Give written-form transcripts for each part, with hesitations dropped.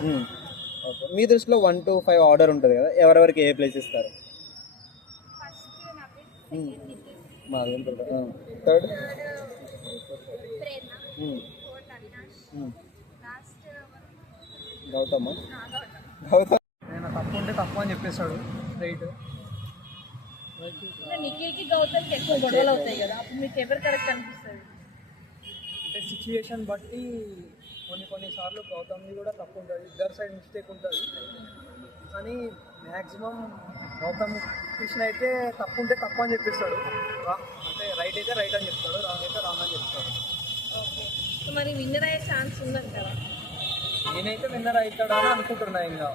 Okay, మీ దృష్టిలో 1 to 5 order ఉంటుంది కదా, ఎవరెవరికి ఏ ప్లేస్ ఇస్తారు? మాది థర్డ్ గౌతమ్. నేను తప్పు ఉంటే తప్పు అని చెప్పేస్తాడు రైట్. నిఖిల్కి గౌతమ్కి ఎక్కువ గొడవలు అవుతాయి కదా, అప్పుడు మీకు ఎవరు కరెక్ట్ అనిపిస్తుంది? అంటే సిచ్యుయేషన్ బట్టి కొన్నిసార్లు గౌతమ్ది కూడా తప్పు ఉంటుంది, ఇద్దరు సైడ్ మిస్టేక్ ఉంటుంది. కానీ మ్యాక్సిమం గౌతమ్ కృష్ణ అయితే తప్పు ఉంటే తప్పు అని చెప్పేస్తాడు, అంటే రైట్ అయితే రైట్ అని చెప్తాడు, రాంగ్ అయితే రాంగ్ అని చెప్తాడు. ఓకే, సో మరి విన్నర్ అయ్యే ఛాన్స్ ఉందని కదా? నేనైతే విన్నర్ అవుతాడు అని అనుకుంటున్నా ఇంకా.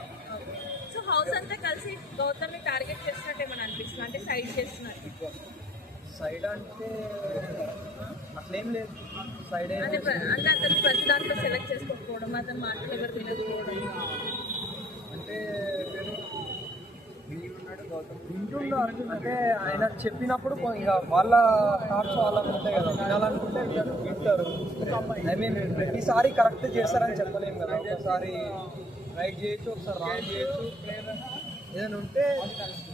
సో హౌస్ అంతా కలిసి గౌతమ్ని టార్గెట్ చేస్తున్నట్టు ఏమైనా అనిపిస్తుంది, అంటే సైడ్ చేస్తున్నట్టు? సైడ్ అంటే అట్లేం లేదు, సైడ్ అంటే అతను ప్రతి దాంట్లో సెలెక్ట్ చేసుకోకపోవడం, అతను మాటలు ఎవరు వినకపోవడం, అంటే వింటున్నారు. అంటే ఆయన చెప్పినప్పుడు ఇక వాళ్ళ థాట్స్ వాళ్ళకు ఉంటాయి కదా, వినాలనుకుంటే వింటారు. ఐ మీన్ ప్రతిసారి కరెక్ట్ చేస్తారని చెప్పలేము కదా, ఒకసారి రైట్ చేయొచ్చు, ఒకసారి రాంగ్ చేయొచ్చు. ఏదైనా ఉంటే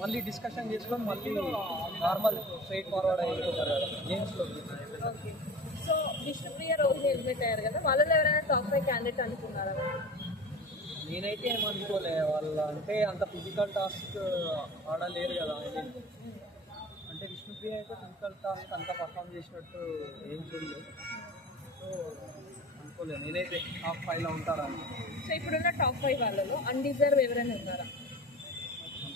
మళ్ళీ డిస్కషన్ చేసుకొని మళ్ళీ నార్మల్ స్ట్రైట్ ఫార్వర్డ్ అయిపోతారు కదా గేమ్స్లో. సో విష్ణుప్రియ రోజు ఎలిమినేట్ అయ్యారు కదా, వాళ్ళలో ఎవరైనా టాప్ 5 క్యాండిడేట్ అనుకున్నారా? నేనైతే ఏమనుకోలే, వాళ్ళ అంటే అంత ఫిజికల్ టాస్క్ ఆడలేరు కదా. అంటే విష్ణుప్రియ అయితే ఫిజికల్ టాస్క్ అంత పర్ఫామ్ చేసినట్టు ఏం చూడలేదు. సో అనుకోలేదు నేనైతే టాప్ 5లో ఉంటారా అని. సో ఇప్పుడున్న టాప్ 5 వాళ్ళలో అన్డిజర్వ్ ఎవరైనా ఉన్నారా?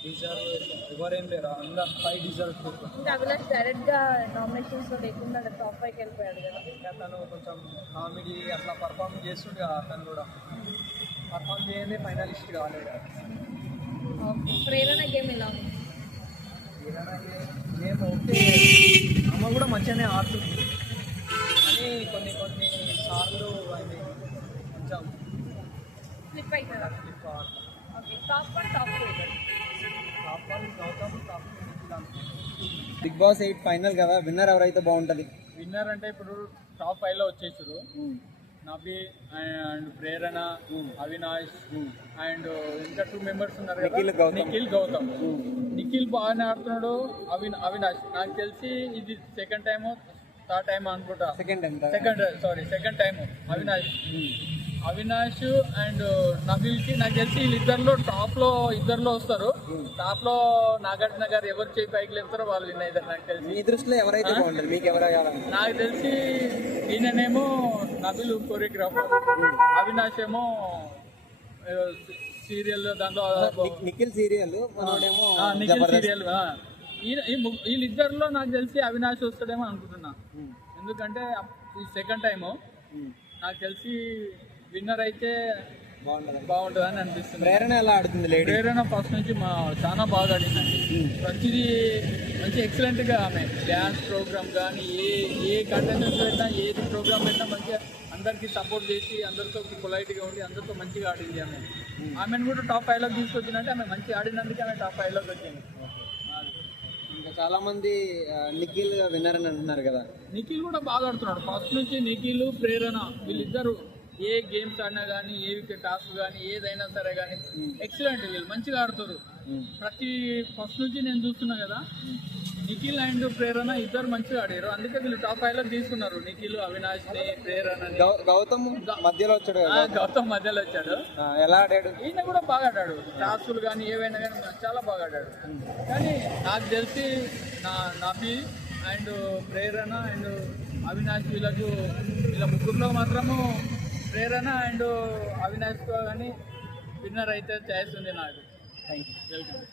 డిజర్వ్ ఎవరేం లేరు, అందరు 5 డిజర్వ్. ఇంకా అభిలాష్ డైరెక్ట్గా నామినేషన్స్లో లేకుండా టాప్ 5కి వెళ్ళిపోయాడు కదా. ఇంకా తను కొంచెం కామెడీ అట్లా పర్ఫామ్ చేస్తుండే కదా, తను కూడా పర్ఫామ్ చేయని ఫైనలిస్ట్ కాలేదు. ప్రేరణ గేమ్ ఎలా ఉంది? గేమ్ ఓకే, అమ్మ కూడా మంచిగానే ఆడుతుంది, కానీ కొన్ని సార్లు అది కొంచెం స్లిప్ అవుతుందా? స్లిప్ ఆడుతుంది. Okay, top 1 top 2 top 1 Gautam, top 2 Bigg Boss 8 final కదా, విన్నర్ ఎవరైతే బాగుంటుంది? విన్నర్ అంటే ఇప్పుడు టాప్ 5లో వచ్చేసారు. నబీ అండ్ ప్రేరణ, అవినాష్ అండ్ ఇంకా 2 మెంబర్స్ ఉన్నారు కదా, నిఖిల్ గౌతమ్. నిఖిల్ బాగానే ఆడుతున్నాడు. అవినాష్ నాకు తెలిసి ఇది సెకండ్ టైం థర్డ్ టైం అనుకుంటా, సెకండ్ టైం అవినాష్ అండ్ నబీల్కి నాకు తెలిసి వీళ్ళిద్దరిలో టాప్లో ఇద్దరిలో వస్తారు. టాప్లో నాగార్జున గారు ఎవరు చేయి పైకి లేపుతారో వాళ్ళు విన్ అవుతారు నాకు తెలిసి. మీ దృష్టిలో ఎవరైతే బాగుంటుంది, మీకు ఎవరు? నాకు తెలిసి ఈయననేమో నబీల్ కోరియోగ్రాఫర్, అవినాష్ ఏమో సీరియల్ దాంట్లో నిఖిల్ సీరియల్, నిఖిల్ సీరియల్. వీళ్ళిద్దరిలో నాకు తెలిసి అవినాష్ వస్తాడేమో అనుకుంటున్నా, ఎందుకంటే ఈ సెకండ్ టైము నాకు తెలిసి విన్నర్ అయితే బాగుంటుంది అని అనిపిస్తుంది. ప్రేరణ ఎలా ఆడుతుంది? ప్రేరణ ఫస్ట్ నుంచి చాలా బాగా ఆడిందండి. ప్రతిదీ మంచి ఎక్సలెంట్గా ఆమె డ్యాన్స్ ప్రోగ్రామ్ కానీ ఏ కంటెంట్ పెట్టినా, ఏది ప్రోగ్రామ్ పెట్టినా మంచిగా అందరికీ సపోర్ట్ చేసి అందరితో పొలైట్గా ఉండి అందరితో మంచిగా ఆడింది ఆమె. ఆమెను కూడా టాప్ 5లోకి తీసుకొచ్చిందంటే ఆమె మంచిగా ఆడినందుకే ఆమె టాప్ 5లోకి వచ్చింది. ఇంకా చాలా మంది నిఖిల్ విన్నర్ అని అంటున్నారు కదా. నిఖిల్ కూడా బాగా ఆడుతున్నాడు ఫస్ట్ నుంచి. నిఖిల్, ప్రేరణ వీళ్ళిద్దరు ఏ గేమ్స్ ఆడినా కానీ, ఏ టాస్క్ కానీ, ఏదైనా సరే కానీ ఎక్సలెంట్. వీళ్ళు మంచిగా ఆడుతారు. ప్రతి ఫస్ట్ నుంచి నేను చూస్తున్నా కదా, నిఖిల్ అండ్ ప్రేరణ ఇద్దరు మంచిగా ఆడారు, అందుకే వీళ్ళు టాప్ 5లో తీసుకున్నారు. నిఖిల్, అవినాష్, ప్రేరణ. గౌతమ్ మధ్యలో వచ్చాడు. గౌతమ్ మధ్యలో వచ్చాడు. ఎలా ఆడాడు? ఈయన కూడా బాగా ఆడాడు. టాస్కులు కానీ ఏవైనా కానీ చాలా బాగా ఆడాడు. కానీ నాకు తెలిసి Nabi and Prerana and Avinash వీళ్ళ ముగ్గురులో మాత్రము ప్రేరణ అండ్ అవినాష్తో కానీ విన్నర్ అయితే ఛాయిస్ ఉంది నాకు. Thank you. వెల్కమ్.